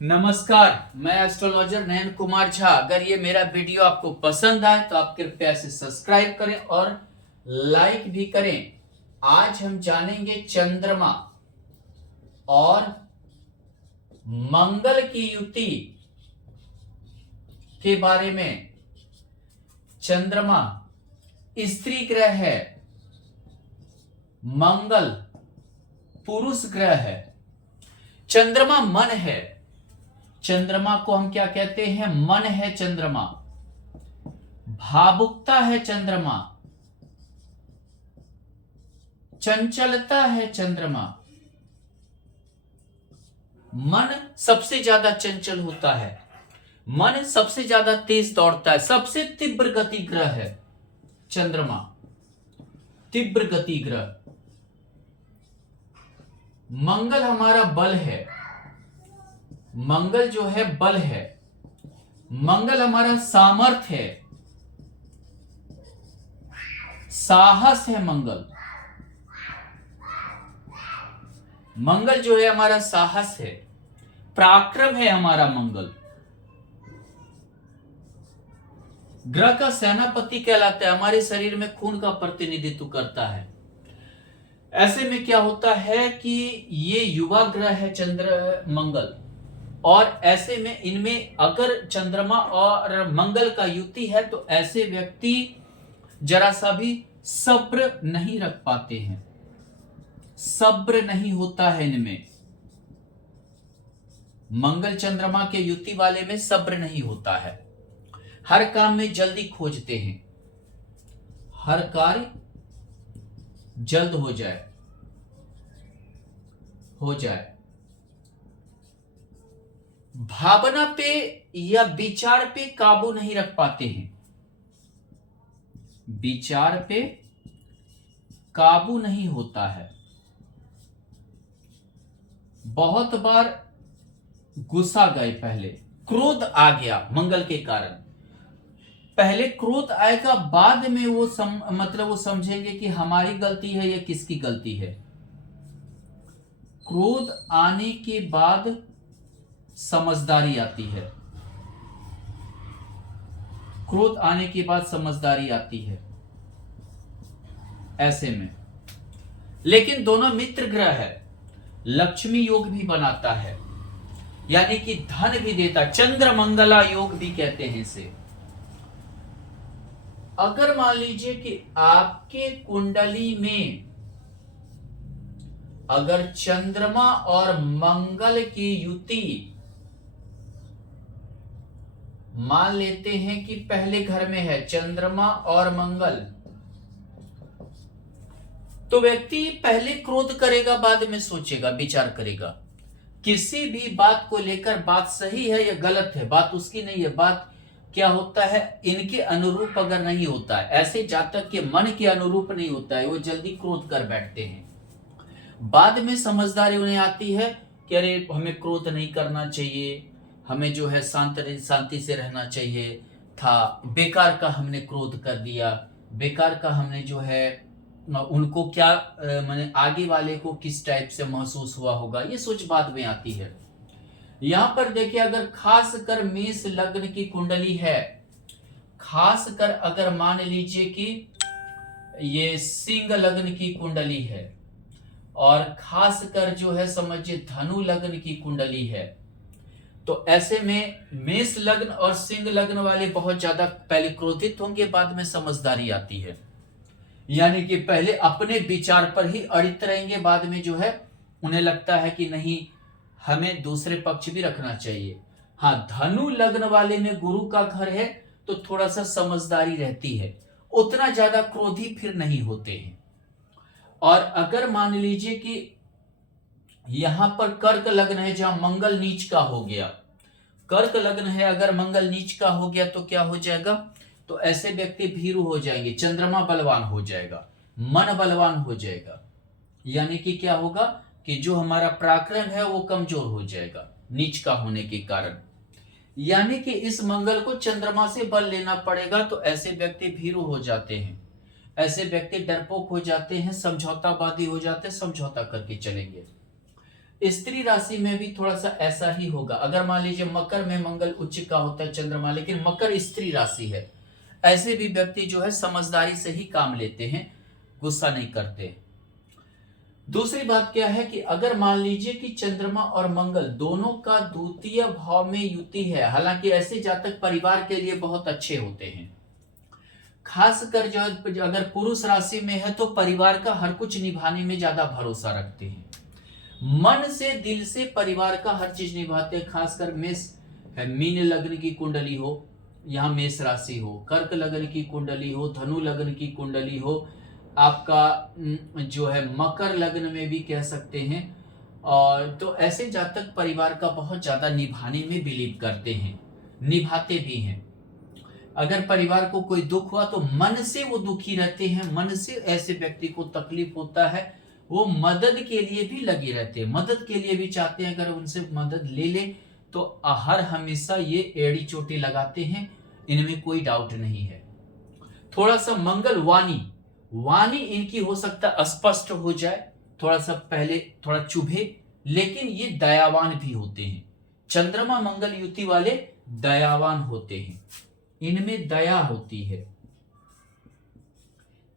नमस्कार, मैं एस्ट्रोलॉजर नयन कुमार झा। अगर ये मेरा वीडियो आपको पसंद आए तो आप कृपया से सब्सक्राइब करें और लाइक भी करें। आज हम जानेंगे चंद्रमा और मंगल की युति के बारे में। चंद्रमा स्त्री ग्रह है, मंगल पुरुष ग्रह है। चंद्रमा मन है। चंद्रमा को हम क्या कहते हैं? मन है चंद्रमा। भावुकता है चंद्रमा। चंचलता है चंद्रमा। मन सबसे ज्यादा चंचल होता है। मन सबसे ज्यादा तेज दौड़ता है। सबसे तीव्र गति ग्रह है चंद्रमा, तीव्र गति ग्रह। मंगल हमारा बल है। मंगल जो है बल है। मंगल हमारा सामर्थ्य है, साहस है। मंगल मंगल जो है हमारा साहस है, पराक्रम है हमारा मंगल। ग्रह का सेनापति कहलाता है। हमारे शरीर में खून का प्रतिनिधित्व करता है। ऐसे में क्या होता है कि ये युवा ग्रह है चंद्र मंगल, और ऐसे में इनमें अगर चंद्रमा और मंगल का युति है तो ऐसे व्यक्ति जरा सा भी सब्र नहीं रख पाते हैं। सब्र नहीं होता है इनमें। मंगल चंद्रमा के युति वाले में सब्र नहीं होता है। हर काम में जल्दी खोजते हैं, हर कार्य जल्द हो जाए। भावना पे या विचार पे काबू नहीं रख पाते हैं। विचार पे काबू नहीं होता है। बहुत बार गुस्सा गए, पहले क्रोध आ गया मंगल के कारण। पहले क्रोध आएगा, बाद में वो वो समझेंगे कि हमारी गलती है या किसकी गलती है। क्रोध आने के बाद समझदारी आती है। क्रोध आने के बाद समझदारी आती है ऐसे में। लेकिन दोनों मित्र ग्रह है। लक्ष्मी योग भी बनाता है, यानी कि धन भी देता। चंद्र मंगला योग भी कहते हैं इसे। अगर मान लीजिए कि आपके कुंडली में अगर चंद्रमा और मंगल की युति, मान लेते हैं कि पहले घर में है चंद्रमा और मंगल, तो व्यक्ति पहले क्रोध करेगा, बाद में सोचेगा, विचार करेगा। किसी भी बात को लेकर बात सही है या गलत है, बात उसकी नहीं है। बात क्या होता है, इनके अनुरूप अगर नहीं होता है, ऐसे जातक के मन के अनुरूप नहीं होता है, वो जल्दी क्रोध कर बैठते हैं। बाद में समझदारी उन्हें आती है कि अरे हमें क्रोध नहीं करना चाहिए, हमें जो है शांति से रहना चाहिए था। बेकार का हमने क्रोध कर दिया, बेकार का हमने जो है उनको क्या माने आगे वाले को किस टाइप से महसूस हुआ होगा, ये सोच बाद में आती है। यहां पर देखिए, अगर खास कर मेष लग्न की कुंडली है, खास कर अगर मान लीजिए कि ये सिंह लग्न की कुंडली है, और खास कर जो है समझिए धनु लग्न की कुंडली है, तो ऐसे में मेष लग्न और सिंह लग्न वाले बहुत ज्यादा पहले क्रोधित होंगे, बाद में समझदारी आती है। यानी कि पहले अपने विचार पर ही अड़ित रहेंगे, बाद में जो है उन्हें लगता है कि नहीं, हमें दूसरे पक्ष भी रखना चाहिए। हाँ, धनु लग्न वाले में गुरु का घर है तो थोड़ा सा समझदारी रहती है, उतना ज्यादा क्रोधी फिर नहीं होते हैं। और अगर मान लीजिए कि यहां पर कर्क लग्न है जहां मंगल नीच का हो गया, कर्क लग्न है अगर मंगल नीच का हो गया तो क्या हो जाएगा, तो ऐसे व्यक्ति भीरू हो जाएंगे। चंद्रमा बलवान हो जाएगा, मन बलवान हो जाएगा। यानी कि क्या होगा कि जो हमारा पराक्रम है वो कमजोर हो जाएगा नीच का होने के कारण। यानी कि इस मंगल को चंद्रमा से बल लेना पड़ेगा, तो ऐसे व्यक्ति भीरू हो जाते हैं, ऐसे व्यक्ति डरपोक हो जाते हैं, समझौतावादी हो जाते हैं, समझौता करके चलेंगे। स्त्री राशि में भी थोड़ा सा ऐसा ही होगा। अगर मान लीजिए मकर में मंगल उच्च का होता है चंद्रमा, लेकिन मकर स्त्री राशि है, ऐसे भी व्यक्ति जो है समझदारी से ही काम लेते हैं, गुस्सा नहीं करते। दूसरी बात क्या है कि अगर मान लीजिए कि चंद्रमा और मंगल दोनों का द्वितीय भाव में युति है, हालांकि ऐसे जातक परिवार के लिए बहुत अच्छे होते हैं, खासकर जो अगर पुरुष राशि में है तो परिवार का हर कुछ निभाने में ज्यादा भरोसा रखते हैं, मन से दिल से परिवार का हर चीज निभाते हैं। खासकर मेष मीन लग्न की कुंडली हो, यहाँ मेष राशि हो, कर्क लग्न की कुंडली हो, धनु लग्न की कुंडली हो, आपका जो है मकर लग्न में भी कह सकते हैं, और तो ऐसे जातक परिवार का बहुत ज्यादा निभाने में बिलीव करते हैं, निभाते भी हैं। अगर परिवार को कोई दुख हुआ तो मन से वो दुखी रहते हैं, मन से ऐसे व्यक्ति को तकलीफ होता है, वो मदद के लिए भी लगे रहते हैं, मदद के लिए भी चाहते हैं, अगर उनसे मदद ले ले तो हर हमेशा ये एड़ी चोटी लगाते हैं, इनमें कोई डाउट नहीं है। थोड़ा सा मंगल वाणी इनकी हो सकता है स्पष्ट हो जाए, थोड़ा सा पहले थोड़ा चुभे, लेकिन ये दयावान भी होते हैं। चंद्रमा मंगल युति वाले दयावान होते हैं, इनमें दया होती है,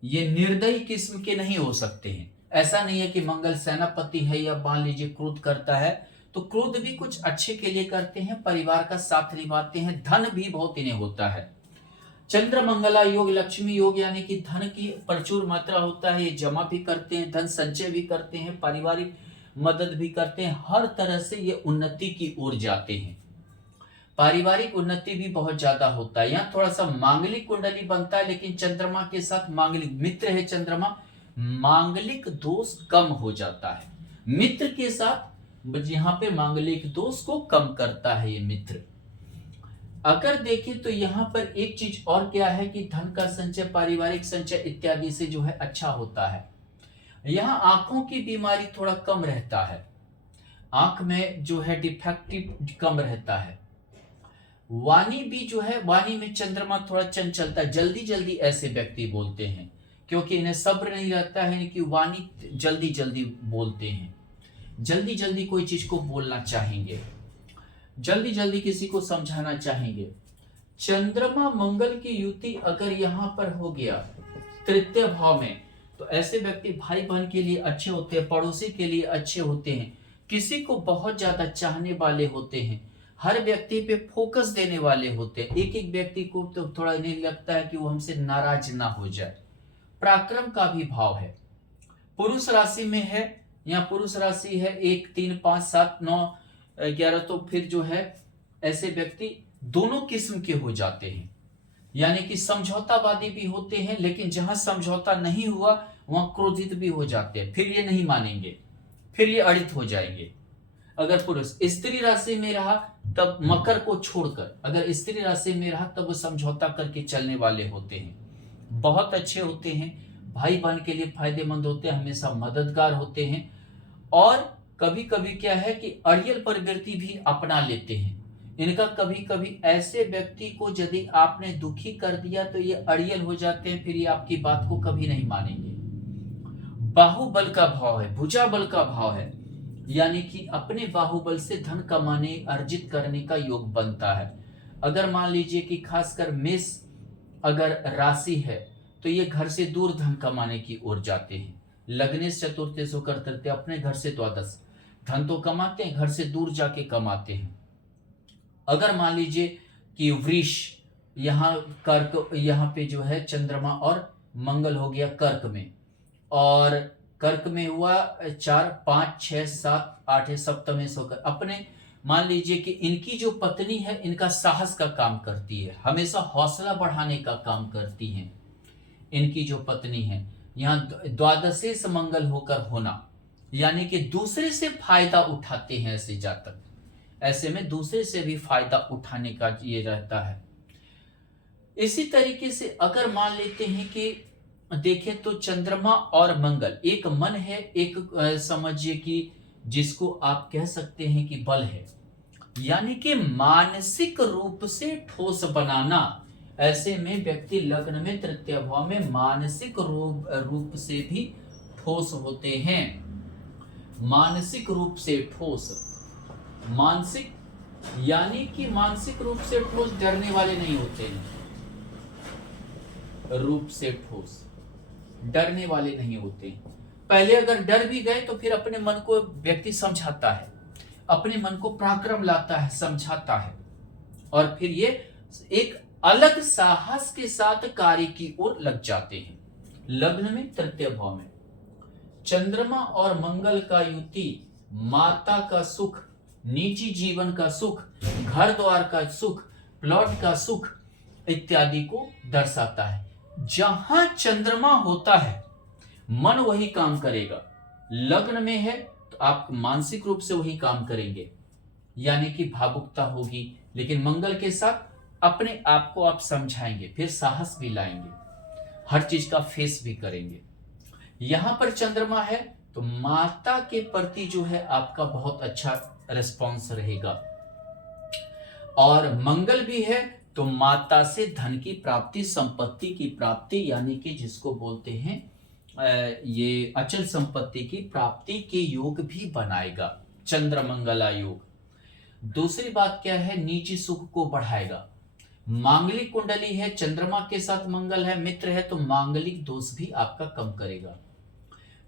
ये निर्दयी किस्म के नहीं हो सकते हैं। ऐसा नहीं है कि मंगल सेनापति है या मान लीजिए क्रोध करता है, तो क्रोध भी कुछ अच्छे के लिए करते हैं, परिवार का साथ निभाते हैं, धन भी बहुत इन्हें होता है। चंद्र मंगला योग, लक्ष्मी योग, यानी कि धन की प्रचुर मात्रा होता है, ये जमा भी करते हैं, धन संचय भी करते हैं, पारिवारिक मदद भी करते हैं, हर तरह से ये उन्नति की ओर जाते हैं, पारिवारिक उन्नति भी बहुत ज्यादा होता है। यहाँ थोड़ा सा मांगलिक कुंडली बनता है, लेकिन चंद्रमा के साथ मांगलिक मित्र है चंद्रमा, मांगलिक दोष कम हो जाता है, मित्र के साथ यहाँ पे मांगलिक दोष को कम करता है ये मित्र। अगर देखें तो यहाँ पर एक चीज और क्या है कि धन का संचय, पारिवारिक संचय इत्यादि से जो है अच्छा होता है। यहाँ आंखों की बीमारी थोड़ा कम रहता है, आंख में जो है डिफेक्टिव कम रहता है। वाणी भी जो है, वाणी में चंद्रमा थोड़ा चंचलता, जल्दी जल्दी ऐसे व्यक्ति बोलते हैं, क्योंकि इन्हें सब्र नहीं रहता है, कि वाणी जल्दी जल्दी बोलते हैं, जल्दी जल्दी कोई चीज को बोलना चाहेंगे, जल्दी जल्दी किसी को समझाना चाहेंगे। चंद्रमा मंगल की युति अगर यहाँ पर हो गया तृतीय भाव में, तो ऐसे व्यक्ति भाई बहन के लिए अच्छे होते हैं, पड़ोसी के लिए अच्छे होते हैं, किसी को बहुत ज्यादा चाहने वाले होते हैं, हर व्यक्ति पे फोकस देने वाले होते हैं, एक एक व्यक्ति को तो थोड़ा नहीं लगता है कि वो हमसे नाराज ना हो जाए। पराक्रम का भी भाव है, पुरुष राशि में है, यहाँ पुरुष राशि है 1 3 5 7 9 11, तो फिर जो है ऐसे व्यक्ति दोनों किस्म के हो जाते हैं, यानी कि समझौतावादी भी होते हैं, लेकिन जहां समझौता नहीं हुआ वहां क्रोधित भी हो जाते हैं, फिर ये नहीं मानेंगे, फिर ये अड़ित हो जाएंगे। अगर पुरुष स्त्री राशि में रहा तब मकर को छोड़कर अगर स्त्री राशि में रहा तब वो समझौता करके चलने वाले होते हैं, बहुत अच्छे होते हैं, भाई बहन के लिए फायदेमंद होते हैं, हमेशा मददगार होते हैं। और कभी कभी क्या है कि अड़ियल प्रवृत्ति भी अपना लेते हैं इनका। कभी कभी ऐसे व्यक्ति को यदि आपने दुखी कर दिया तो ये अड़ियल हो जाते हैं, फिर ये आपकी बात को कभी नहीं मानेंगे। बाहुबल का भाव है, भुजाबल का भाव है, यानी कि अपने बाहुबल से धन कमाने अर्जित करने का योग बनता है। अगर मान लीजिए कि खासकर मेष अगर राशि है तो ये घर से दूर धन कमाने की ओर जाते हैं। लग्नेश चतुर्थेश होकर तृतीय, अपने घर से द्वादश, धन तो कमाते हैं, घर से दूर जाके कमाते हैं। अगर मान लीजिए कि वृष, यहाँ कर्क, यहाँ पे जो है चंद्रमा और मंगल हो गया कर्क में, और कर्क में हुआ 4 5 6 7 8 सप्तमेश होकर अपने, मान लीजिए कि इनकी जो पत्नी है इनका साहस का काम करती है, हमेशा हौसला बढ़ाने का काम करती हैं इनकी जो पत्नी है। यहाँ द्वादशेश मंगल होकर होना, यानी कि दूसरे से फायदा उठाते हैं ऐसे जातक, ऐसे में दूसरे से भी फायदा उठाने का ये रहता है। इसी तरीके से अगर मान लेते हैं कि देखें तो चंद्रमा और मंगल एक मन है, एक समझिए कि जिसको आप कह सकते हैं कि बल है, यानी कि मानसिक रूप से ठोस बनाना। ऐसे में व्यक्ति लग्न में तृतीय भाव में मानसिक रूप से भी ठोस होते हैं। मानसिक रूप से ठोस। मानसिक यानी कि मानसिक रूप से ठोस डरने वाले नहीं होते हैं। रूप से ठोस डरने वाले नहीं होते। पहले अगर डर भी गए तो फिर अपने मन को व्यक्ति समझाता है, अपने मन को पराक्रम लाता है, समझाता है, और फिर ये एक अलग साहस के साथ कार्य की ओर लग जाते हैं। लग्न में तृतीय भाव में चंद्रमा और मंगल का युति माता का सुख, निजी जीवन का सुख, घर द्वार का सुख, प्लॉट का सुख इत्यादि को दर्शाता है। जहां चंद्रमा होता है मन वही काम करेगा। लग्न में है तो आप मानसिक रूप से वही काम करेंगे, यानी कि भावुकता होगी, लेकिन मंगल के साथ अपने आप को आप समझाएंगे, फिर साहस भी लाएंगे, हर चीज का फेस भी करेंगे। यहां पर चंद्रमा है तो माता के प्रति जो है आपका बहुत अच्छा रिस्पॉन्स रहेगा, और मंगल भी है तो माता से धन की प्राप्ति, संपत्ति की प्राप्ति, यानी कि जिसको बोलते हैं ये अचल संपत्ति की प्राप्ति के योग भी बनाएगा, चंद्र मंगला योग। दूसरी बात क्या है, निजी सुख को बढ़ाएगा। मांगलिक कुंडली है, चंद्रमा के साथ मंगल है, मित्र है, तो मांगलिक दोष भी आपका कम करेगा,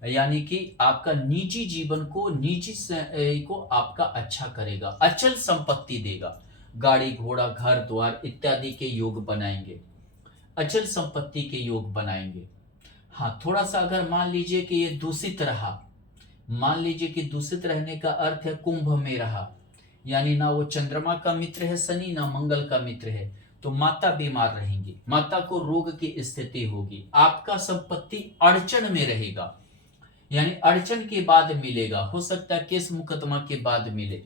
यानी कि आपका निजी जीवन को, निजी को आपका अच्छा करेगा, अचल संपत्ति देगा, गाड़ी घोड़ा घर द्वार इत्यादि के योग बनाएंगे, अचल संपत्ति के योग बनाएंगे। हाँ, थोड़ा सा अगर मान लीजिए कि ये दूषित रहा, मान लीजिए कि दूषित रहने का अर्थ है कुंभ में रहा, यानी ना वो चंद्रमा का मित्र है शनि, ना मंगल का मित्र है, तो माता बीमार रहेंगी, माता को रोग की स्थिति होगी, आपका संपत्ति अड़चन में रहेगा, यानी अड़चन के बाद मिलेगा, हो सकता है केस मुकदमा के बाद मिले,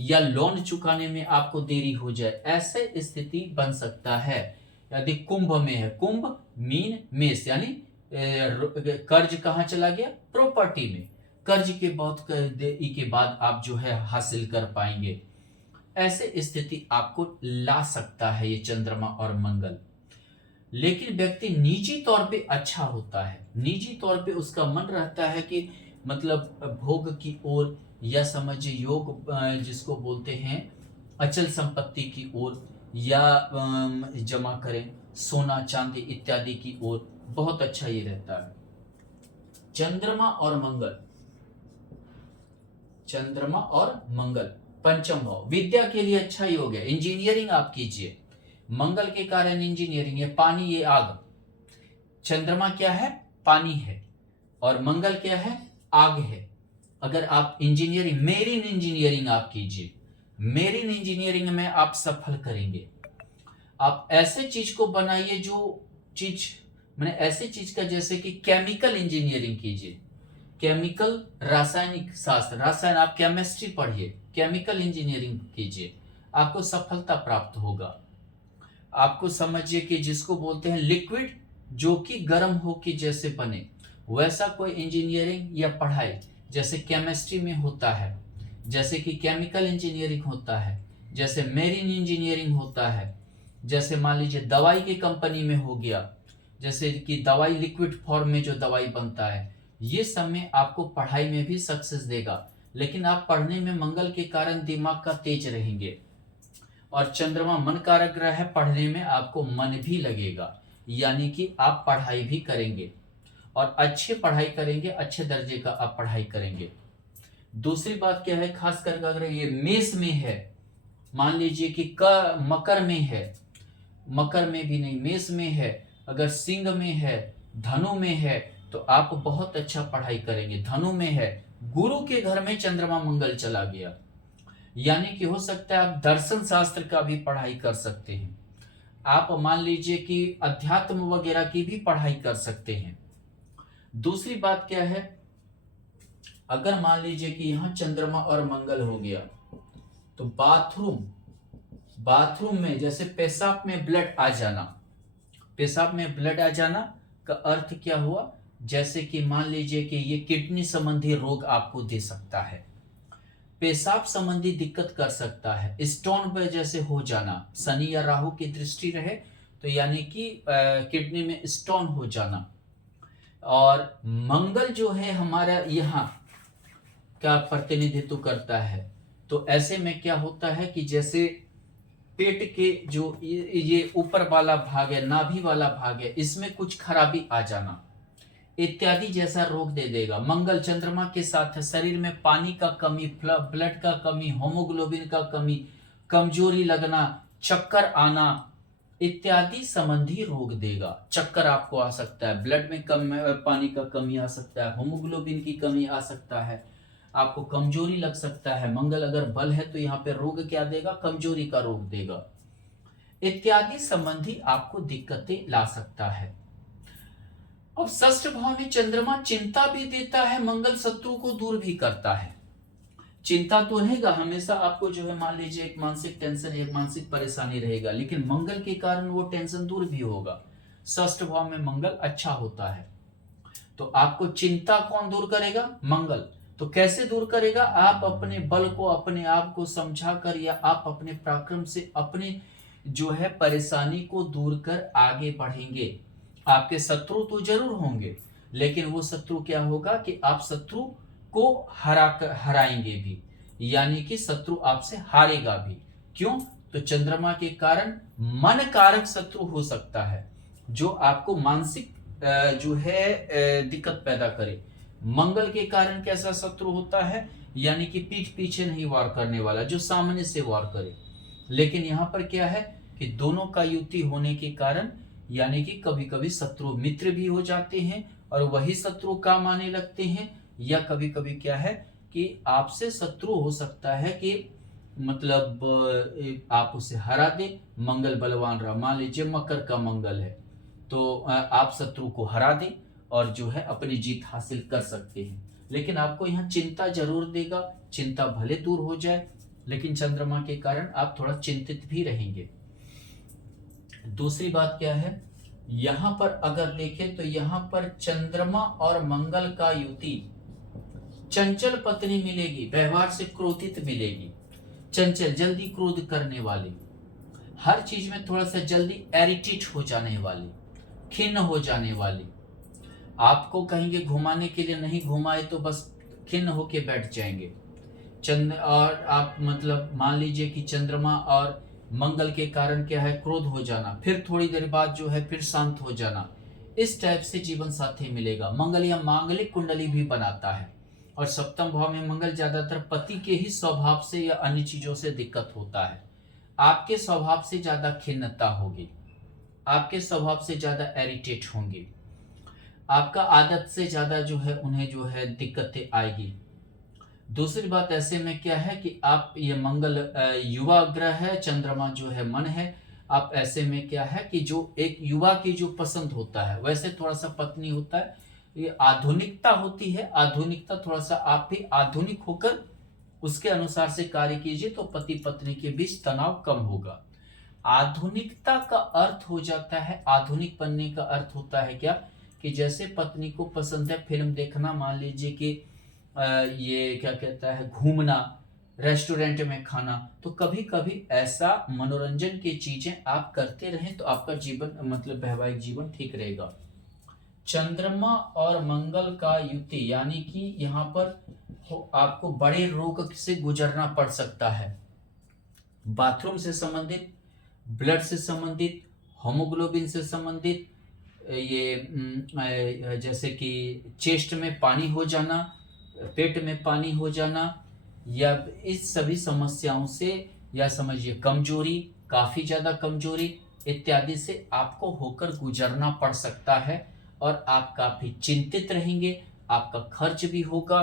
या लोन चुकाने में आपको देरी हो जाए, ऐसे स्थिति बन सकता है यदि कुंभ में है। कुंभ मीन मेष, यानी कर्ज कहाँ चला गया, प्रॉपर्टी में, कर्ज के बहुत देरी के बाद आप जो है हासिल कर पाएंगे, ऐसे स्थिति आपको ला सकता है ये चंद्रमा और मंगल। लेकिन व्यक्ति निजी तौर पे अच्छा होता है, निजी तौर पे उसका मन रहता है कि मतलब भोग की ओर, या समझिए योग जिसको बोलते हैं अचल संपत्ति की ओर, या जमा करें सोना चांदी इत्यादि की ओर, बहुत अच्छा ये रहता है। चंद्रमा और मंगल, चंद्रमा और मंगल पंचम भाव, विद्या के लिए अच्छा योग है, इंजीनियरिंग आप कीजिए, मंगल के कारण इंजीनियरिंग है, पानी ये आग, चंद्रमा क्या है, पानी है, और मंगल क्या है, आग है। अगर आप इंजीनियरिंग, मेरीन इंजीनियरिंग आप कीजिए, मेरीन इंजीनियरिंग में आप सफल करेंगे। आप ऐसे चीज को बनाइए जो चीज, मैंने ऐसे चीज का, जैसे कि केमिकल इंजीनियरिंग कीजिए, केमिकल रासायनिक शास्त्र, रसायन, आप केमिस्ट्री पढ़िए, केमिकल इंजीनियरिंग कीजिए, आपको सफलता प्राप्त होगा। आपको समझिए कि जिसको बोलते हैं लिक्विड जो कि गर्म हो के जैसे बने, वैसा कोई इंजीनियरिंग या पढ़ाई जैसे केमिस्ट्री में होता है, जैसे कि केमिकल इंजीनियरिंग होता है, जैसे मेरीन इंजीनियरिंग होता है, जैसे मान लीजिए दवाई की कंपनी में हो गया, जैसे कि दवाई लिक्विड फॉर्म में जो दवाई बनता है, ये सब में आपको पढ़ाई में भी सक्सेस देगा। लेकिन आप पढ़ने में मंगल के कारण दिमाग का तेज रहेंगे, और चंद्रमा मन कारक ग्रह है, पढ़ने में आपको मन भी लगेगा, यानी कि आप पढ़ाई भी करेंगे और अच्छे पढ़ाई करेंगे, अच्छे दर्जे का आप पढ़ाई करेंगे। दूसरी बात क्या है, खास करके अगर ये मेष में है, मान लीजिए कि मकर में है, मकर में भी नहीं, मेष में है, अगर सिंह में है, धनु में है, तो आप बहुत अच्छा पढ़ाई करेंगे। धनु में है, गुरु के घर में चंद्रमा मंगल चला गया, यानी कि हो सकता है आप दर्शन शास्त्र का भी पढ़ाई कर सकते हैं, आप मान लीजिए कि अध्यात्म वगैरह की भी पढ़ाई कर सकते हैं। दूसरी बात क्या है, अगर मान लीजिए कि यहां चंद्रमा और मंगल हो गया, तो बाथरूम में जैसे पेशाब में ब्लड आ जाना, पेशाब में ब्लड आ जाना का अर्थ क्या हुआ, जैसे कि मान लीजिए कि ये किडनी संबंधी रोग आपको दे सकता है, पेशाब संबंधी दिक्कत कर सकता है, स्टोन पे जैसे हो जाना, शनि या राहु की दृष्टि रहे तो यानी कि किडनी में स्टोन हो जाना। और मंगल जो है हमारा यहाँ का प्रतिनिधित्व करता है। तो ऐसे में क्या होता है कि जैसे पेट के जो ये ऊपर वाला भाग है, नाभि वाला भाग है, इसमें कुछ खराबी आ जाना इत्यादि जैसा रोग दे देगा। मंगल चंद्रमा के साथ शरीर में पानी का कमी, ब्लड का कमी, होमोग्लोबिन का कमी, कमजोरी लगना, चक्कर आना इत्यादि संबंधी रोग देगा। चक्कर आपको आ सकता है, ब्लड में पानी का कमी आ सकता है, होमोग्लोबिन की कमी आ सकता है, आपको कमजोरी लग सकता है। मंगल अगर बल है तो यहाँ पे रोग क्या देगा, कमजोरी का रोग देगा इत्यादि संबंधी आपको दिक्कतें ला सकता है। अब षष्ठ भाव में चंद्रमा चिंता भी देता है, मंगल शत्रु को दूर भी करता है। चिंता तो रहेगा हमेशा, आपको जो है मान लीजिए एक मानसिक टेंशन, एक मानसिक परेशानी रहेगा, लेकिन मंगल के कारण वो टेंशन दूर भी होगा। षष्ठ भाव में मंगल अच्छा होता है, तो आपको चिंता कौन दूर करेगा, मंगल। तो कैसे दूर करेगा, आप अपने बल को, अपने आप को समझा कर, या आप अपने पराक्रम से अपने जो है परेशानी को दूर कर आगे बढ़ेंगे। आपके शत्रु तो जरूर होंगे, लेकिन वो शत्रु क्या होगा कि आप शत्रु को हराएंगे भी, यानी कि शत्रु आपसे हारेगा भी। क्यों, तो चंद्रमा के कारण मन कारक शत्रु हो सकता है, जो आपको मानसिक जो है दिक्कत पैदा करे। मंगल के कारण कैसा शत्रु होता है, यानी कि पीठ पीछे नहीं वार करने वाला, जो सामने से वार करे। लेकिन यहाँ पर क्या है कि दोनों का युति होने के कारण, यानी कि कभी कभी शत्रु मित्र भी हो जाते हैं और वही शत्रु काम आने लगते हैं, या कभी कभी क्या है कि आपसे शत्रु हो सकता है कि मतलब आप उसे हरा दे, मंगल बलवान रहा। मान लीजिए मकर का मंगल है, तो आप शत्रु को हरा दें और जो है अपनी जीत हासिल कर सकते हैं। लेकिन आपको यहाँ चिंता जरूर देगा, चिंता भले दूर हो जाए, लेकिन चंद्रमा के कारण आप थोड़ा चिंतित भी रहेंगे। दूसरी बात क्या है, यहाँ पर अगर देखें तो यहाँ पर चंद्रमा और मंगल का युति, चंचल पत्नी मिलेगी, व्यवहार से क्रोधित मिलेगी, चंचल, जल्दी क्रोध करने वाली, हर चीज में थोड़ा सा जल्दी एरिटेट हो जाने वाली, खिन्न हो जाने वाली। आपको कहेंगे घुमाने के लिए, नहीं घुमाए तो बस खिन्न होके बैठ जाएंगे। और आप मतलब मान लीजिए कि चंद्रमा और मंगल के कारण क्या है, क्रोध हो जाना, फिर थोड़ी देर बाद जो है फिर शांत हो जाना, इस टाइप से जीवन साथी मिलेगा। मंगल या मांगलिक कुंडली भी बनाता है, और सप्तम भाव में मंगल ज्यादातर पति के ही स्वभाव से या अन्य चीजों से दिक्कत होता है। आपके स्वभाव से ज्यादा खिन्नता होगी, आपके स्वभाव से ज्यादा एरिटेट होंगे, आपका आदत से ज्यादा जो है उन्हें जो है दिक्कतें आएगी। दूसरी बात ऐसे में क्या है कि आप, ये मंगल युवा ग्रह है, चंद्रमा जो है मन है, आप ऐसे में क्या है कि जो एक युवा की जो पसंद होता है, वैसे थोड़ा सा पत्नी होता है, ये आधुनिकता होती है, आधुनिकता थोड़ा सा आप भी आधुनिक होकर उसके अनुसार से कार्य कीजिए, तो पति पत्नी के बीच तनाव कम होगा। आधुनिकता का अर्थ हो जाता है, आधुनिक बनने का अर्थ होता है क्या, कि जैसे पत्नी को पसंद है फिल्म देखना, मान लीजिए कि ये क्या कहता है, घूमना, रेस्टोरेंट में खाना, तो कभी कभी ऐसा मनोरंजन की चीजें आप करते रहें तो आपका जीवन मतलब वैवाहिक जीवन ठीक रहेगा। चंद्रमा और मंगल का युति, यानी कि यहाँ पर आपको बड़े रोग से गुजरना पड़ सकता है, बाथरूम से संबंधित, ब्लड से संबंधित, होमोग्लोबिन से संबंधित, ये जैसे कि चेस्ट में पानी हो जाना, पेट में पानी हो जाना, या इस सभी समस्याओं से, या समझिए कमजोरी, काफी ज्यादा कमजोरी इत्यादि से आपको होकर गुजरना पड़ सकता है, और आप काफी चिंतित रहेंगे, आपका खर्च भी होगा,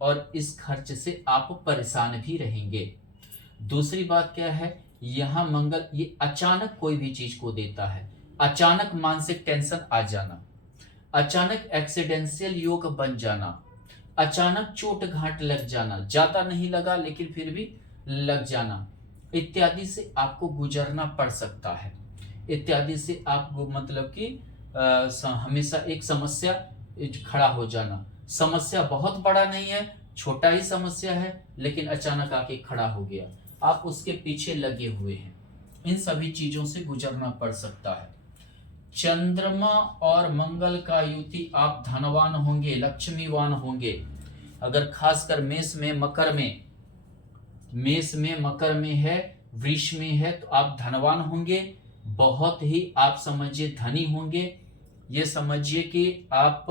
और इस खर्च से आप परेशान भी रहेंगे। दूसरी बात क्या है, यहाँ मंगल ये अचानक कोई भी चीज को देता है, अचानक मानसिक टेंशन आ जाना, अचानक एक्सीडेंशियल योग बन जाना, अचानक चोट घाट लग जाना, ज्यादा नहीं लगा लेकिन फिर भी लग जाना, इत्यादि से आपको गुजरना पड़ सकता है। इत्यादि से आपको मतलब कि हमेशा एक समस्या खड़ा हो जाना, समस्या बहुत बड़ा नहीं है, छोटा ही समस्या है, लेकिन अचानक आके खड़ा हो गया, आप उसके पीछे लगे हुए हैं, इन सभी चीजों से गुजरना पड़ सकता है। चंद्रमा और मंगल का युति, आप धनवान होंगे, लक्ष्मीवान होंगे, अगर खासकर मेष में मकर में है, वृष में है, तो आप धनवान होंगे, बहुत ही आप समझिए धनी होंगे। ये समझिए कि आप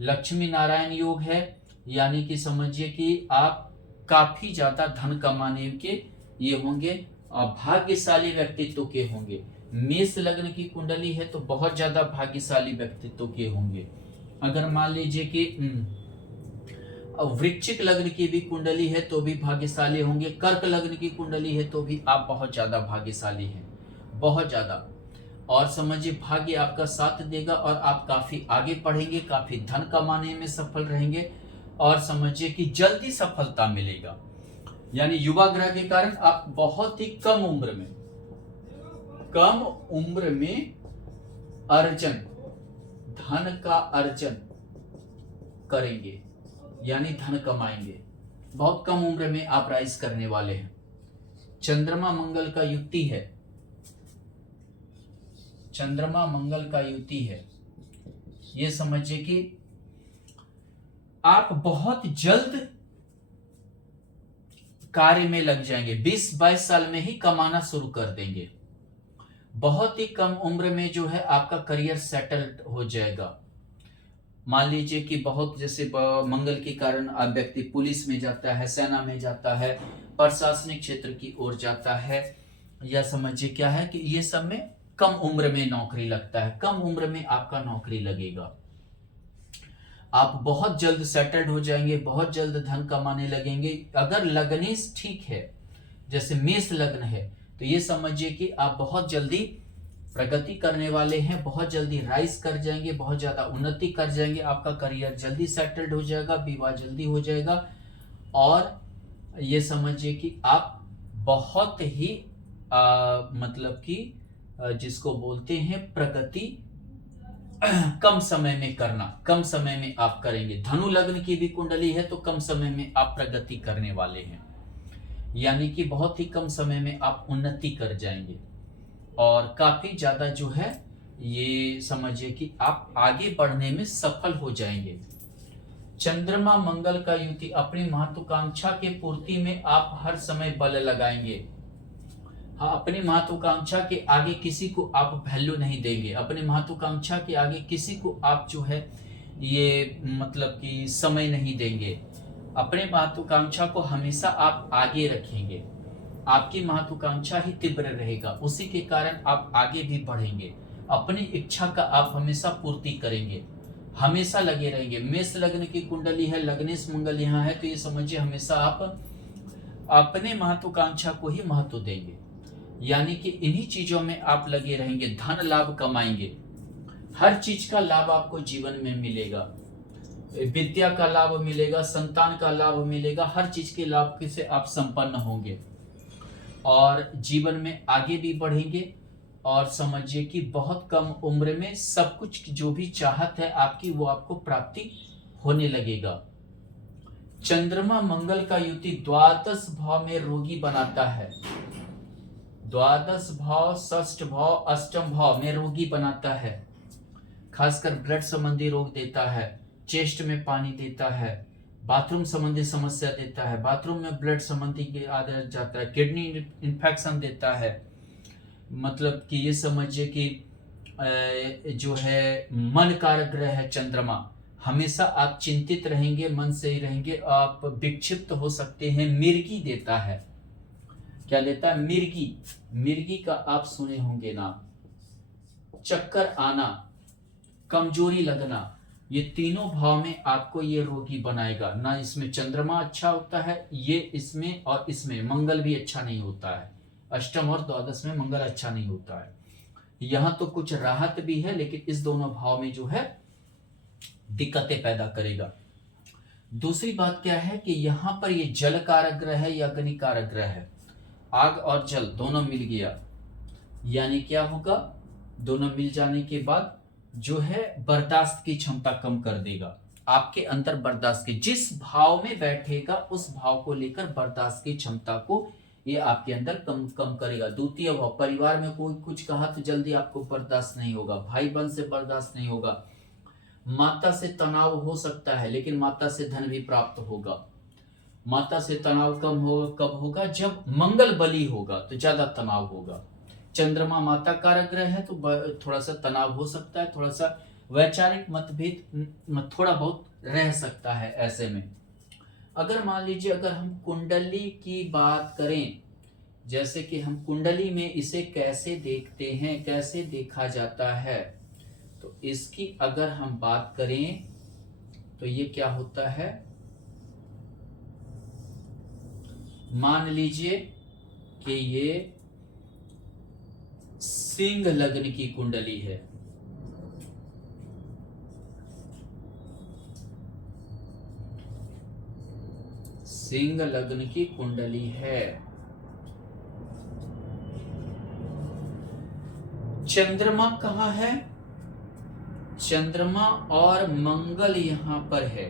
लक्ष्मी नारायण योग है, यानी कि समझिए कि आप काफी ज्यादा धन कमाने के ये होंगे और भाग्यशाली व्यक्तित्व के होंगे। मेष लग्न की कुंडली है तो बहुत ज्यादा भाग्यशाली व्यक्तित्व के होंगे। अगर मान लीजिए कि वृश्चिक लग्न की भी कुंडली है तो भी भाग्यशाली होंगे। कर्क लग्न की कुंडली है तो भी आप बहुत ज्यादा भाग्यशाली हैं, बहुत ज्यादा। और समझिए भाग्य आपका साथ देगा और आप काफी आगे बढ़ेंगे, काफी धन कमाने में सफल रहेंगे और समझिए कि जल्दी सफलता मिलेगा। यानी युवा ग्रह के कारण आप बहुत ही कम उम्र में अर्जन, धन का अर्जन करेंगे, यानी धन कमाएंगे। बहुत कम उम्र में आप राइज करने वाले हैं। चंद्रमा मंगल का युति है, चंद्रमा मंगल का युति है। ये समझिए कि आप बहुत जल्द कार्य में लग जाएंगे, 20-22 साल में ही कमाना शुरू कर देंगे। बहुत ही कम उम्र में जो है आपका करियर सेटल्ड हो जाएगा। मान लीजिए कि बहुत जैसे मंगल के कारण आप व्यक्ति पुलिस में जाता है, सेना में जाता है, प्रशासनिक क्षेत्र की ओर जाता है, या समझिए क्या है कि ये सब में कम उम्र में नौकरी लगता है। कम उम्र में आपका नौकरी लगेगा, आप बहुत जल्द सेटल्ड हो जाएंगे, बहुत जल्द धन कमाने लगेंगे। अगर लग्नेश ठीक है, जैसे मेष लग्न है, तो ये समझिए कि आप बहुत जल्दी प्रगति करने वाले हैं, बहुत जल्दी राइज कर जाएंगे, बहुत ज्यादा उन्नति कर जाएंगे, आपका करियर जल्दी सेटल्ड हो जाएगा, विवाह जल्दी हो जाएगा। और ये समझिए कि आप बहुत ही मतलब कि जिसको बोलते हैं प्रगति कम समय में करना, कम समय में आप करेंगे। धनु लग्न की भी कुंडली है तो कम समय में आप प्रगति करने वाले हैं, यानी कि बहुत ही कम समय में आप उन्नति कर जाएंगे और काफी ज्यादा जो है ये समझिए कि आप आगे बढ़ने में सफल हो जाएंगे। चंद्रमा मंगल का युति अपनी महत्वाकांक्षा के पूर्ति में आप हर समय बल लगाएंगे। हाँ, अपनी महत्वाकांक्षा के आगे किसी को आप वैल्यू नहीं देंगे, अपनी महत्वाकांक्षा के आगे किसी को आप जो है ये मतलब कि समय नहीं देंगे। अपने महत्वाकांक्षा को हमेशा आप आगे रखेंगे, आपकी महत्वाकांक्षा ही तीव्र रहेगा, उसी के कारण आप आगे भी बढ़ेंगे। अपनी इच्छा का आप हमेशा पूर्ति करेंगे, हमेशा लगे रहेंगे। मेष लग्न की कुंडली है, लग्नेश मंगल यहाँ है, तो ये समझिए हमेशा आप अपने महत्वाकांक्षा को ही महत्व देंगे, यानी कि इन्हीं चीजों में आप लगे रहेंगे। धन लाभ कमाएंगे, हर चीज का लाभ आपको जीवन में मिलेगा, विद्या का लाभ मिलेगा, संतान का लाभ मिलेगा, हर चीज के लाभ से आप संपन्न होंगे और जीवन में आगे भी बढ़ेंगे। और समझिए कि बहुत कम उम्र में सब कुछ जो भी चाहत है आपकी वो आपको प्राप्ति होने लगेगा। चंद्रमा मंगल का युति द्वादश भाव में रोगी बनाता है, द्वादश भाव, षष्ठ भाव, अष्टम भाव में रोगी बनाता है। खासकर ब्लड संबंधी रोग देता है, चेस्ट में पानी देता है, बाथरूम संबंधी समस्या देता है, बाथरूम में ब्लड संबंधी के आदर जाता है, किडनी इन्फेक्शन देता है। मतलब कि ये समझिए कि जो है मन कारक ग्रह है चंद्रमा, हमेशा आप चिंतित रहेंगे, मन से ही रहेंगे, आप विक्षिप्त हो सकते हैं। मिर्गी देता है, क्या देता है? मिर्गी, मिर्गी का आप सुने होंगे नाम। चक्कर आना, कमजोरी लगना, ये तीनों भाव में आपको ये रोगी बनाएगा। ना इसमें चंद्रमा अच्छा होता है, ये इसमें और इसमें मंगल भी अच्छा नहीं होता है, अष्टम और द्वादश में मंगल अच्छा नहीं होता है। यहाँ तो कुछ राहत भी है, लेकिन इस दोनों भाव में जो है दिक्कतें पैदा करेगा। दूसरी बात क्या है कि यहाँ पर ये जल कारक ग्रह है या अग्नि कारक ग्रह है, आग और जल दोनों मिल गया, यानी क्या होगा, दोनों मिल जाने के बाद जो है बर्दाश्त की क्षमता कम कर देगा। आपके अंदर बर्दाश्त की, जिस भाव में बैठेगा उस भाव को लेकर बर्दाश्त की क्षमता को ये आपके अंदर कम करेगा। द्वितीय भाव, परिवार में कोई कुछ कहा तो जल्दी आपको बर्दाश्त नहीं होगा, भाई बहन से बर्दाश्त नहीं होगा, माता से तनाव हो सकता है, लेकिन माता से धन भी प्राप्त होगा। माता से तनाव कब होगा? जब मंगल बली होगा तो ज्यादा तनाव होगा। चंद्रमा माता कारक ग्रह है, तो थोड़ा सा तनाव हो सकता है, थोड़ा सा वैचारिक मतभेद थोड़ा बहुत रह सकता है। ऐसे में अगर मान लीजिए अगर हम कुंडली की बात करें, जैसे कि हम कुंडली में इसे कैसे देखते हैं, कैसे देखा जाता है, तो इसकी अगर हम बात करें तो ये क्या होता है, मान लीजिए कि ये सिंह लग्न की कुंडली है। सिंह लग्न की कुंडली है। चंद्रमा कहाँ है? चंद्रमा और मंगल यहां पर है।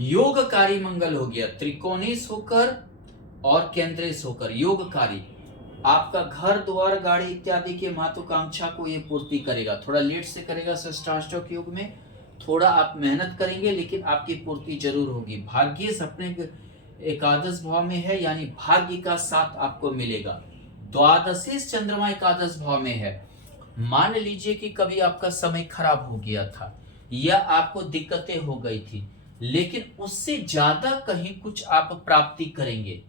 योगकारी मंगल हो गया, त्रिकोणीय होकर और केंद्रीय होकर योगकारी। आपका घर द्वार गाड़ी इत्यादि के महत्वाकांक्षा को ये पूर्ति करेगा। थोड़ा लेट से करेगा षष्ठाष्टक योग में, थोड़ा आप मेहनत करेंगे, लेकिन आपकी पूर्ति जरूर होगी। भाग्य अपने एकादश भाव में है, यानी भाग्य का साथ आपको मिलेगा। द्वादशी चंद्रमा एकादश भाव में है। मान लीजिए कि कभी आपका समय खराब हो गया था या आपको दिक्कतें हो गई थी, लेकिन उससे ज्यादा कहीं कुछ आप प्राप्ति करेंगे,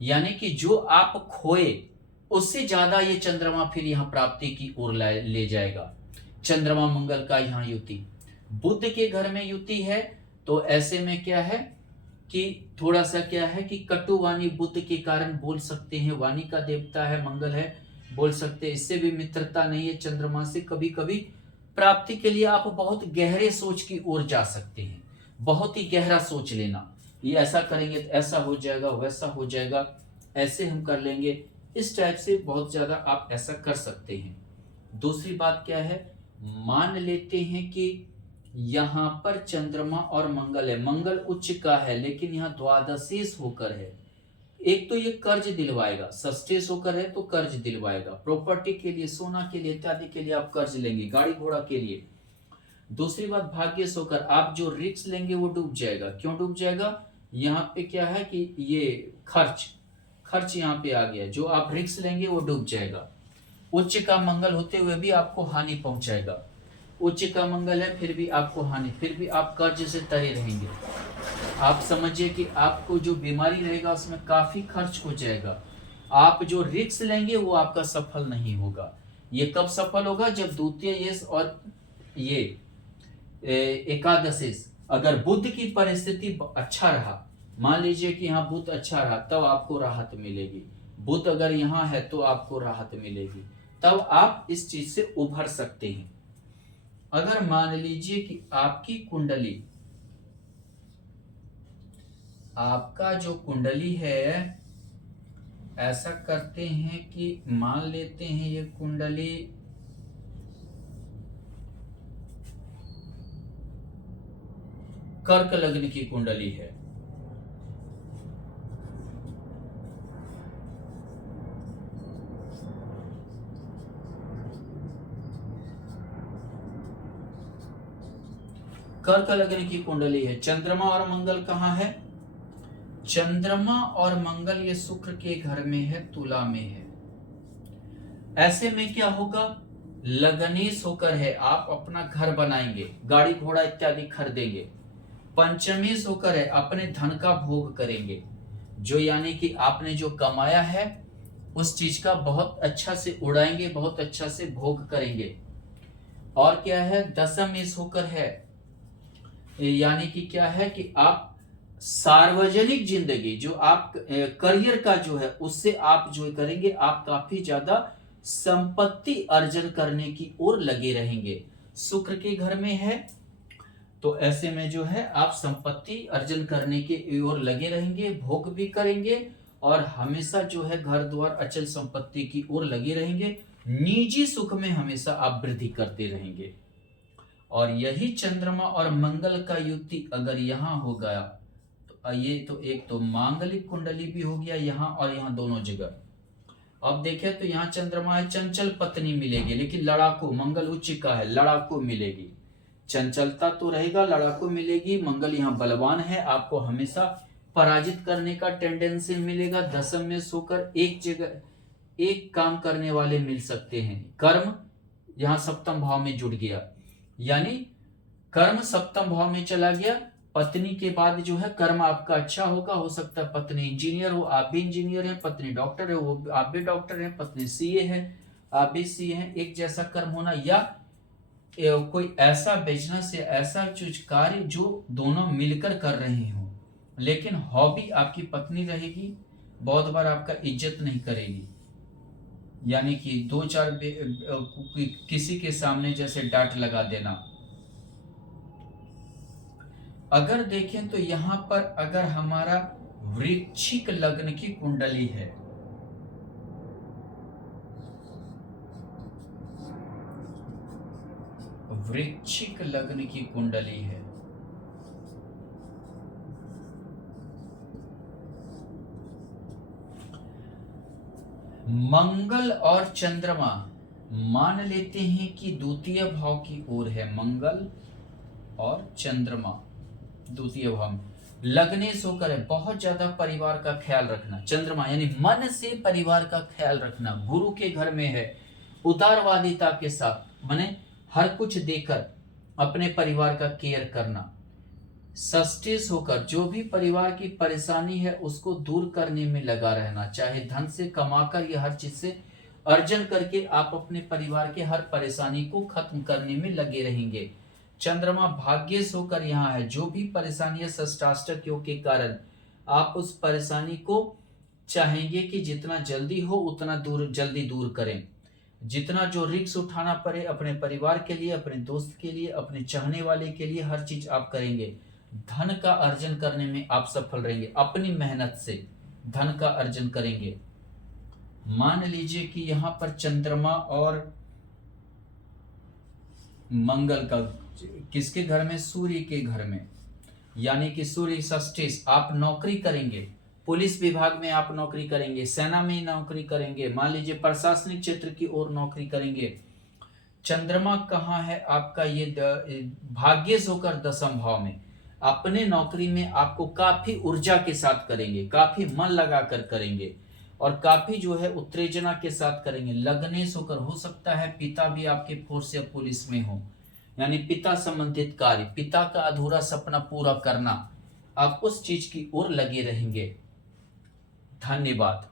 यानी कि जो आप खोए उससे ज्यादा ये चंद्रमा फिर यहाँ प्राप्ति की ओर ले जाएगा। चंद्रमा मंगल का यहाँ युति, बुध के घर में युति है, तो ऐसे में क्या है कि थोड़ा सा क्या है कि कटुवाणी बुध के कारण बोल सकते हैं, वाणी का देवता है मंगल है, बोल सकते हैं। इससे भी मित्रता नहीं है चंद्रमा से। कभी कभी प्राप्ति के लिए आप बहुत गहरे सोच की ओर जा सकते हैं, बहुत ही गहरा सोच लेना, ये ऐसा करेंगे तो ऐसा हो जाएगा, वैसा हो जाएगा, ऐसे हम कर लेंगे, इस टाइप से बहुत ज्यादा आप ऐसा कर सकते हैं। दूसरी बात क्या है, मान लेते हैं कि यहाँ पर चंद्रमा और मंगल है, मंगल उच्च का है लेकिन यहाँ द्वादशीश होकर है। एक तो ये कर्ज दिलवाएगा, षष्ठेश होकर है तो कर्ज दिलवाएगा, प्रॉपर्टी के लिए, सोना के लिए इत्यादि के लिए आप कर्ज लेंगे, गाड़ी घोड़ा के लिए। दूसरी बात, भाग्य होकर आप जो रिस्क लेंगे वो डूब जाएगा। क्यों डूब जाएगा? यहाँ पे क्या है कि ये खर्च यहाँ पे आ गया, जो आप रिस्क लेंगे वो डूब जाएगा। उच्च का मंगल होते हुए भी आपको हानि पहुंचाएगा, उच्च का मंगल है फिर भी आपको हानि, फिर भी आप कर्ज से तरे रहेंगे। आप समझिए कि आपको जो बीमारी रहेगा उसमें काफी खर्च हो जाएगा। आप जो रिस्क लेंगे वो आपका सफल नहीं होगा। ये कब सफल होगा? जब द्वितीय यश और ये एकादशी, अगर बुध की परिस्थिति अच्छा रहा, मान लीजिए कि यहाँ बुध अच्छा रहा, तब आपको राहत मिलेगी। बुध अगर यहाँ है तो आपको राहत मिलेगी, तब आप इस चीज से उभर सकते हैं। अगर मान लीजिए कि आपकी कुंडली, आपका जो कुंडली है, ऐसा करते हैं कि मान लेते हैं ये कुंडली कर्क लग्न की कुंडली है। कर्क लग्न की कुंडली है। चंद्रमा और मंगल कहाँ है? चंद्रमा और मंगल ये शुक्र के घर में है, तुला में है। ऐसे में क्या होगा? लगनीश होकर है, आप अपना घर बनाएंगे, गाड़ी घोड़ा इत्यादि खरीदेंगे। पंचमी होकर है, अपने धन का भोग करेंगे, जो यानी कि आपने जो कमाया है उस चीज का बहुत अच्छा से उड़ाएंगे, बहुत अच्छा से भोग करेंगे। और क्या है? दशम होकर है, यानी कि क्या है कि आप सार्वजनिक जिंदगी, जो आप करियर का जो है उससे आप जो करेंगे, आप काफी ज्यादा संपत्ति अर्जन करने की ओर लगे रहेंगे। शुक्र के घर में है तो ऐसे में जो है आप संपत्ति अर्जन करने की ओर लगे रहेंगे, भोग भी करेंगे और हमेशा जो है घर द्वार अचल संपत्ति की ओर लगे रहेंगे। निजी सुख में हमेशा आप वृद्धि करते रहेंगे। और यही चंद्रमा और मंगल का युति अगर यहाँ हो गया तो ये तो एक तो मांगलिक कुंडली भी हो गया यहाँ और यहाँ दोनों जगह। अब देखें तो यहाँ चंद्रमा है, चंचल पत्नी मिलेगी, लेकिन लड़ाकू, मंगल उच्च का है, लड़ाकू मिलेगी। चंचलता तो रहेगा, लड़ाकू मिलेगी। मंगल यहाँ बलवान है, आपको हमेशा पराजित करने का टेंडेंसी मिलेगा। दशम में सोकर एक जगह एक काम करने वाले मिल सकते हैं। कर्म यहाँ सप्तम भाव में जुड़ गया, यानी कर्म सप्तम भाव में चला गया। पत्नी के बाद जो है कर्म आपका अच्छा होगा। हो सकता है पत्नी इंजीनियर हो, आप भी इंजीनियर हैं, पत्नी डॉक्टर है, वो आप भी डॉक्टर हैं, पत्नी सीए है, आप भी सीए हैं। एक जैसा कर्म होना, या कोई ऐसा बिजनेस या ऐसा कुछ कार्य जो दोनों मिलकर कर रहे हो। लेकिन हॉबी आपकी पत्नी रहेगी, बहुत बार आपका इज्जत नहीं करेगी, यानी कि दो चार किसी के सामने जैसे डांट लगा देना। अगर देखें तो यहां पर अगर हमारा वृश्चिक लग्न की कुंडली है, वृश्चिक लग्न की कुंडली है, मंगल और चंद्रमा मान लेते हैं कि द्वितीय भाव की ओर है। मंगल और चंद्रमा द्वितीय भाव में लग्नेश होकर है। बहुत ज्यादा परिवार का ख्याल रखना, चंद्रमा यानी मन से परिवार का ख्याल रखना। गुरु के घर में है, उदारवादिता के साथ, माने हर कुछ देकर अपने परिवार का केयर करना। सस्टेस होकर जो भी परिवार की परेशानी है उसको दूर करने में लगा रहना, चाहे धन से कमाकर या हर चीज से अर्जन करके आप अपने परिवार के हर परेशानी को खत्म करने में लगे रहेंगे। चंद्रमा भाग्यश होकर यहाँ है, जो भी परेशानी है षष्ठाष्टक योग के कारण आप उस परेशानी को चाहेंगे कि जितना जल्दी हो उतना जल्दी दूर करें। जितना जो रिस्क उठाना पड़े अपने परिवार के लिए, अपने दोस्त के लिए, अपने चाहने वाले के लिए, हर चीज आप करेंगे। धन का अर्जन करने में आप सफल रहेंगे, अपनी मेहनत से धन का अर्जन करेंगे। मान लीजिए कि यहां पर चंद्रमा और मंगल का किसके घर में, सूर्य के घर में, यानी कि सूर्य षष्ठेश। आप नौकरी करेंगे, पुलिस विभाग में आप नौकरी करेंगे, सेना में नौकरी करेंगे, मान लीजिए प्रशासनिक क्षेत्र की ओर नौकरी करेंगे। चंद्रमा कहाँ है आपका, ये भाग्यश होकर दशम भाव में। अपने नौकरी में आपको काफी ऊर्जा के साथ करेंगे, काफी मन लगाकर करेंगे और काफी जो है उत्तेजना के साथ करेंगे। लग्नेश होकर हो सकता है पिता भी आपके फोर्स या पुलिस में हो, यानी पिता संबंधित कार्य, पिता का अधूरा सपना पूरा करना, आप उस चीज की ओर लगे रहेंगे। धन्यवाद।